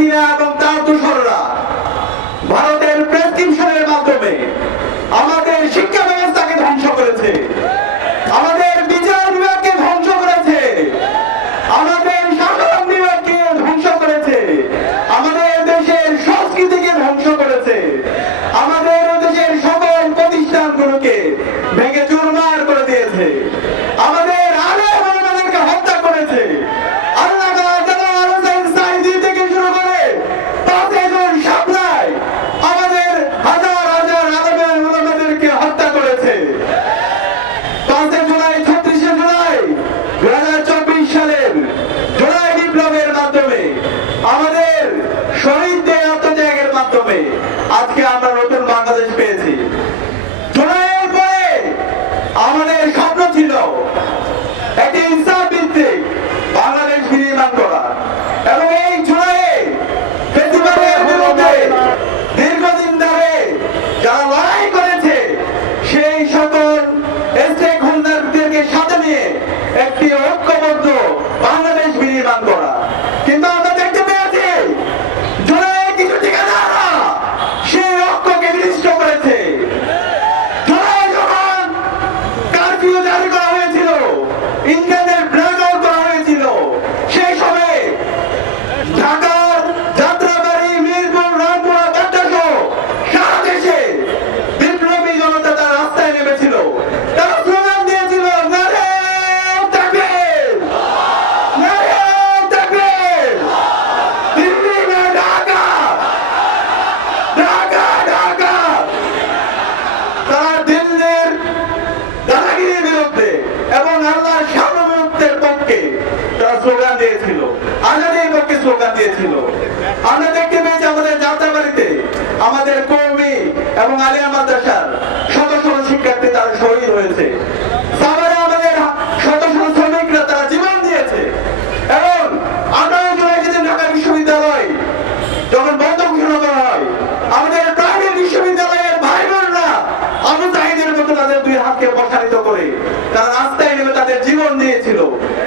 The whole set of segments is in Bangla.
হাসিনা এবং তার দোসররা ভারতের প্রেসক্রিপশনের মাধ্যমে আমাদের শিক্ষা ব্যবস্থাকে ধ্বংস করেছে, আমাদের বিচার বিভাগকে ধ্বংস করেছে, আমাদের শাসন বিভাগকে ধ্বংস করেছে, আমাদের দেশের সংস্কৃতিকে ধ্বংস করেছে, আমাদের দেশের সকল প্রতিষ্ঠানগুলোকে ভেঙে চুরমার করে দিয়েছে, আমাদের আলেম ওলামাদেরকে হত্যা করেছে। আমাদের শহীদদের আত্মত্যাগের মাধ্যমে আজকে আমরা নতুন বাংলাদেশ পেয়েছি। জুলাইয়ের পরে আমাদের স্বপ্ন ছিল একটি ইনসাফ ভিত্তিক বাংলাদেশ বিনির্মাণ করা, এবং এই জুলাইয়ে ফ্যাসিবাদের বিরুদ্ধে দীর্ঘদিন ধরে যারা লড়াই করেছে সেই সকল স্টেক হোল্ডারদেরকে সাথে নিয়ে একটি ঐক্যবদ্ধ বাংলাদেশ বিনির্মাণ করা। কিন্তু আমরা দেখতে পেয়েছি জুলাই কিছু ঠিকাদাররা সেই ঐক্যকে বিনষ্ট করেছে। জুলাই যখন কারফিউ জারি করা হয়েছিল, ইন্টারনেট ব্ল্যাকআউট করা হয়েছিল, সেই সময়ে ঢাকার যাত্রাবাড়ি, মিরপুর, রামপুরা, বাড্ডা সারা দেশে বিপ্লবী জনতা তার রাস্তায় নেমেছিল। তারা স্লোগান দিয়েছিল নারে তাকবীর, নারে তাকবীর, দিল্লি না ঢাকা, ঢাকা ঢাকা। তারা দিল্লির দাদাগিরির বিরুদ্ধে এবং আল্লাহর সার্বভৌমত্বের পক্ষে তারা স্লোগান দিয়েছিল, আজাদের পক্ষে স্লোগান দিয়েছিল। আমরা দেখতে পেয়েছি আমাদের যাত্রাবাড়িতে আমাদের কওমি এবং আলিয়া মাদ্রাসার শত শত শিক্ষার্থী তারা শহীদ হয়েছে। সাভারে আমাদের শত শত শ্রমিকরা তারা জীবন দিয়েছে। এবং আমরা জুলাই যেদিন ঢাকা বিশ্ববিদ্যালয় যখন বন্ধ ঘোষণা করা হয়, আমাদের প্রাইভেট বিশ্ববিদ্যালয়ের ভাই বোনরা আবু সাঈদের মতো তাদের দুই হাতকে প্রসারিত করে তারা রাস্তায় নেমে তাদের জীবন দিয়েছিল।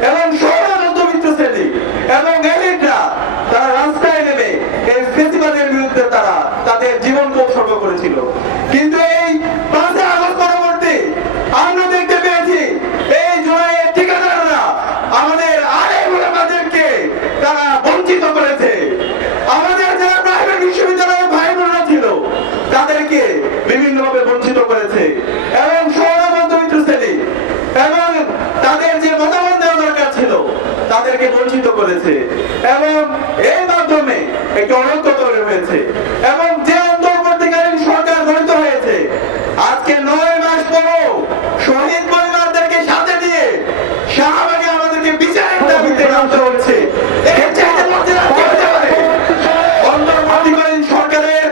এবং শহরের মধ্যবিত্ত শ্রেণী এবং এলিটরা তারা রাস্তায় নেমে এই ফ্যাসিবাদের বিরুদ্ধে তারা তাদের জীবনকে উৎসর্গ করেছিল। কিন্তু এই 5 আগস্ট পরবর্তী আমরা দেখতে পেয়েছি এই জুলাইয়ের ঠিকাদাররা আমাদের আলেম ওলামাদেরকে তারা বঞ্চিত করেছে। আমাদের যারা প্রাইভেট বিশ্ববিদ্যালয়ের ভাই বোনরা ছিল তাদেরকে বিভিন্নভাবে বঞ্চিত করেছে, এবং শহরের মধ্যবিত্ত শ্রেণী এবং তাদের যে মতামত দেওয়া দরকার ছিল তাদেরকে বঞ্চিত করেছে। এবং এর মাধ্যমে একটি অনৈক্য তৈরি হয়েছে। এবং যে অন্তর্বর্তীকালীন সরকার গঠিত হয়েছে, আজকে 9 মাস পরও শহীদ পরিবারদেরকে সাথে নিয়ে শাহবাগে আমাদেরকে বিচারের দাবিতে নামতে হচ্ছে। এর চাইতে লজ্জা কি হতে পারে? অন্তর্বর্তীকালীন সরকারের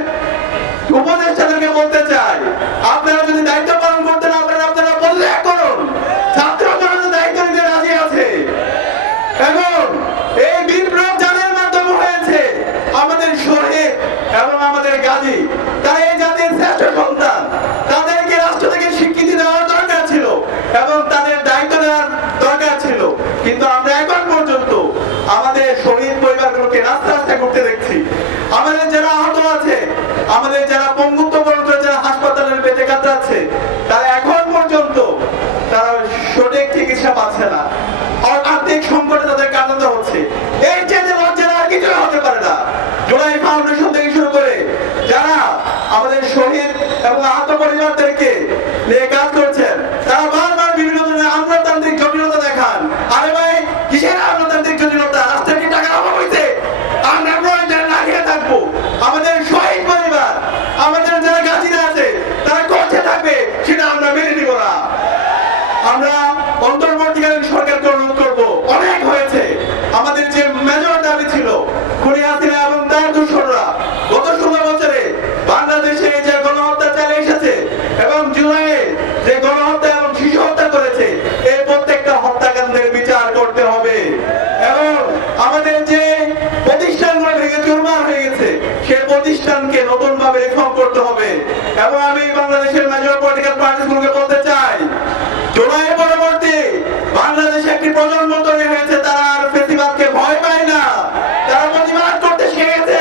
উপদেষ্টাদেরকে বলতে চাই, আপনারা যদি দায়িত্ব পালন করতে না পারেন আপনারা বললে করুন। ছাত্র জনতা দায়িত্ব নিতে রাজি আছে। এবং এই বিপ্লব যাদের মাধ্যমে হয়েছে আমাদের শহীদ এবং আমাদের গাজী, তারা এই জাতির শ্রেষ্ঠ সন্তান, তাদেরকে রাষ্ট্র থেকে স্বীকৃতি দেওয়ার দরকার ছিল এবং তাদের দায়িত্ব নেওয়ার দরকার ছিল। কিন্তু আমরা এখন পর্যন্ত আমাদের শহীদ পরিবারগুলোকে রাস্তা রাস্তায় ঘুরতে দেখছি। আমাদের যারা আহত আছে, আমাদের যারা পঙ্গুত্ববরণ করে যারা হাসপাতালের বেঁচে কাতরাচ্ছে, তারা এখন পর্যন্ত তারা সঠিক চিকিৎসা পাচ্ছে না। আর্থিক সংকটে তাদের কাটাতে হচ্ছে। এই যে লজ্জার আর কিছু হতে পারে না। জুলাই ফাউন্ডেশন থেকে শুরু করে যারা আমাদের শহীদ এবং আহত পরিবারদেরকে নিয়ে কাজ করছেন, তারা বারবার বিভিন্ন ধরনের আমলাতান্ত্রিক জটিলতা দেখান। আরে ভাই, কিসের আমলাতান্ত্রিক জটিলতা? রাষ্ট্রের কি টাকার অভাব হয়েছে? আমরা প্রয়োজনে না খেয়ে থাকবো? আমাদের শহীদ পরিবার, আমাদের যারা গাজীরা আছে তারা করছে থাকবে, সেটা আমরা মেনে নিব না। আমরা অন্তর্বর্তীকালীন সরকারকে অনুরোধ করবো, অনেক হয়েছে। আমাদের যে মেজর দাবি ছিল খুনি হাসিনা এবং তার দোসররা গত 16 বছরে বাংলাদেশে যে গণহত্যা চালিয়ে এসেছে এবং জুলাইয়ে যে গণহত্যা এবং শিশু হত্যা করেছে, এই প্রত্যেকটা হত্যাকাণ্ডের বিচার করতে হবে। এবং আমাদের যে প্রতিষ্ঠানগুলো ভেঙে চুরমার হয়ে গেছে সেই প্রতিষ্ঠানকে নতুন ভাবে রিফর্ম করতে হবে। এবং আমি বাংলাদেশের মেজর পলিটিক্যাল পার্টিগুলোকে বলতে চাই, জুলাই পরবর্তী বাংলাদেশে একটি প্রজন্ম তৈরি হয়েছে, তারা আর ফ্যাসিবাদকে ভয় পায় না, তারা প্রতিবাদ করতে শিখেছে।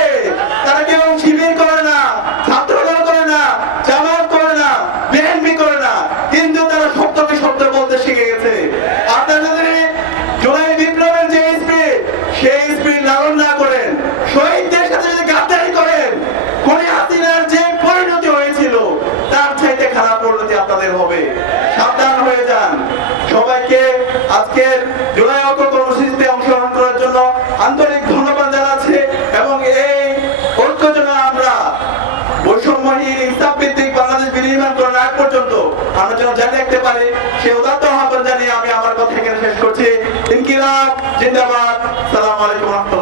আজকের জুলাই ঐক্য কর্মসূচিতে অংশগ্রহণ করার জন্য আন্তরিক ধন্যবাদ জানাচ্ছি এবং এই ঐক্য যেন আমরা বৈষম্যহীন ইনসাফ ভিত্তিক বাংলাদেশ বিনির্মাণ করার আগ পর্যন্ত আমরা যেন জারি রাখতে পারি সেই উদাত্ত আহ্বান জানিয়ে আমি আমার কথা এখানে শেষ করছি। ইনকিলাব জিন্দাবাদ। আসসালামু আলাইকুম।